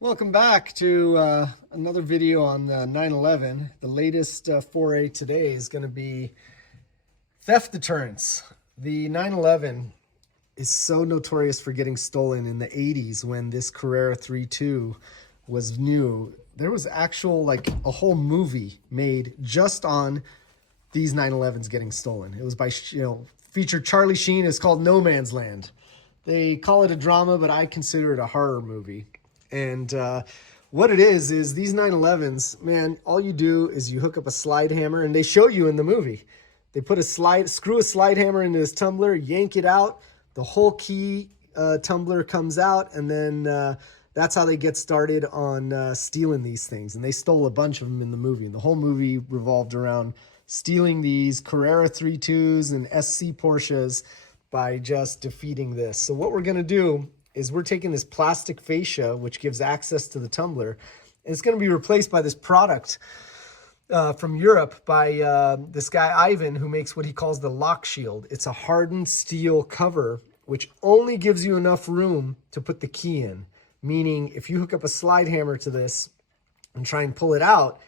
Welcome back to another video on the 911. The latest foray today is going to be theft deterrence. The 911 is so notorious for getting stolen. In the 80s, when this Carrera 3.2 was new, there was like a whole movie made just on these 911s getting stolen. It was by, featured Charlie Sheen. It's called No Man's Land. They call it a drama, but I consider it a horror movie. And what it is these 911s, man, all you do is you hook up a slide hammer, and they show you in the movie. They put screw a slide hammer into this tumbler, yank it out, the whole key tumbler comes out, and then that's how they get started on stealing these things. And they stole a bunch of them in the movie. And the whole movie revolved around stealing these Carrera 3.2s and SC Porsches by just defeating this. So what we're going to do is we're taking this plastic fascia, which gives access to the tumbler, and it's going to be replaced by this product from Europe by this guy Ivan, who makes what he calls the Lockshield. It's a hardened steel cover, which only gives you enough room to put the key in. Meaning, if you hook up a slide hammer to this and try and pull it out,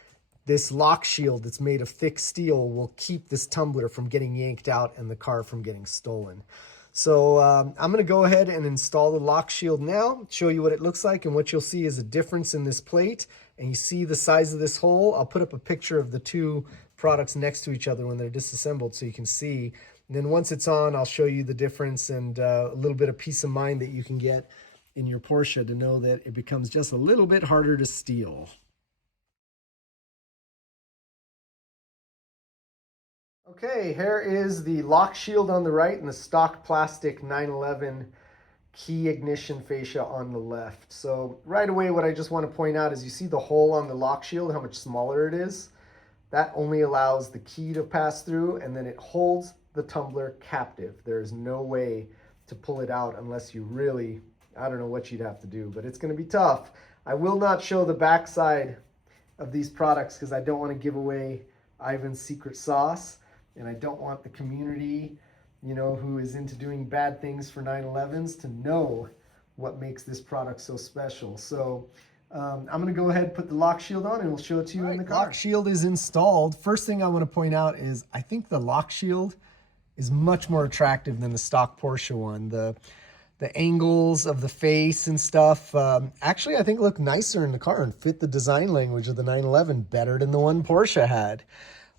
this Lockshield that's made of thick steel will keep this tumbler from getting yanked out and the car from getting stolen. So I'm going to go ahead and install the Lockshield now, show you what it looks like, and what you'll see is a difference in this plate, and you see the size of this hole. I'll put up a picture of the two products next to each other when they're disassembled so you can see. And then once it's on, I'll show you the difference and a little bit of peace of mind that you can get in your Porsche to know that it becomes just a little bit harder to steal. Okay, here is the Lockshield on the right and the stock plastic 911 key ignition fascia on the left. So right away, what I just want to point out is you see the hole on the Lockshield, how much smaller it is. That only allows the key to pass through, and then it holds the tumbler captive. There's no way to pull it out unless you really, I don't know what you'd have to do, but it's going to be tough. I will not show the backside of these products because I don't want to give away Ivan's secret sauce. And I don't want the community, who is into doing bad things for 911s to know what makes this product so special. So I'm going to go ahead and put the Lockshield on, and we'll show it to you in the car. Lockshield is installed. First thing I want to point out is I think the Lockshield is much more attractive than the stock Porsche one. The angles of the face and stuff actually I think look nicer in the car and fit the design language of the 911 better than the one Porsche had.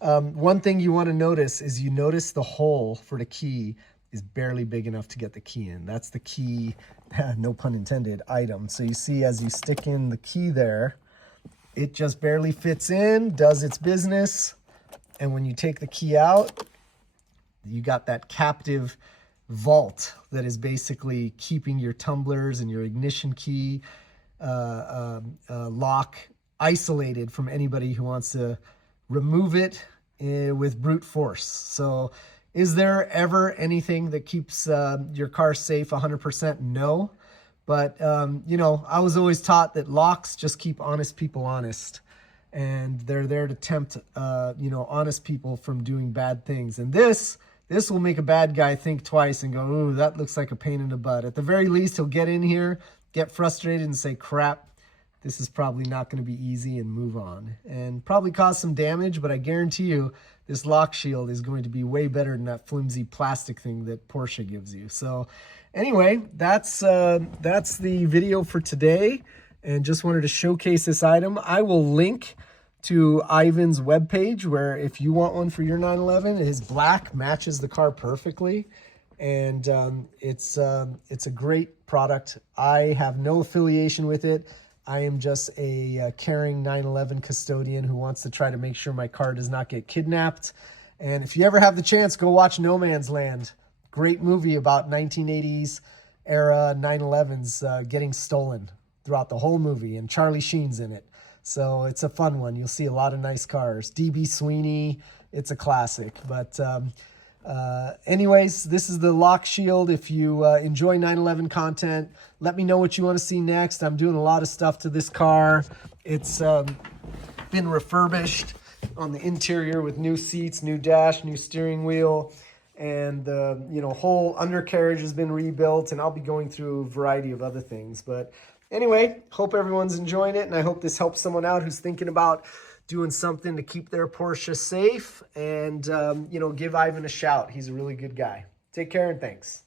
One thing you want to notice is you notice the hole for the key is barely big enough to get the key in. That's the key, no pun intended, item. So you see as you stick in the key there, it just barely fits in, does its business. And when you take the key out, you got that captive vault that is basically keeping your tumblers and your ignition key lock isolated from anybody who wants to remove it with brute force. So is there ever anything that keeps your car safe 100%? No. But, I was always taught that locks just keep honest people honest. And they're there to tempt, honest people from doing bad things. And this will make a bad guy think twice and go, ooh, that looks like a pain in the butt. At the very least, he'll get in here, get frustrated and say, crap, this is probably not going to be easy, and move on. And probably cause some damage, but I guarantee you this Lockshield is going to be way better than that flimsy plastic thing that Porsche gives you. So anyway, that's the video for today, and just wanted to showcase this item. I will link to Ivan's webpage, where if you want one for your 911, his black matches the car perfectly. And it's a great product. I have no affiliation with it. I am just a caring 911 custodian who wants to try to make sure my car does not get kidnapped. And if you ever have the chance, go watch No Man's Land. Great movie about 1980s era 911s getting stolen throughout the whole movie, and Charlie Sheen's in it. So it's a fun one. You'll see a lot of nice cars. DB Sweeney, it's a classic. But anyways, this is the Lockshield. If you enjoy 911 content, let me know what you want to see next. I'm doing a lot of stuff to this car. It's been refurbished on the interior with new seats, new dash, new steering wheel, and the whole undercarriage has been rebuilt, and I'll be going through a variety of other things. But Anyway, hope everyone's enjoying it, and I hope this helps someone out who's thinking about doing something to keep their Porsche safe. And, you know, give Ivan a shout. He's a really good guy. Take care and thanks.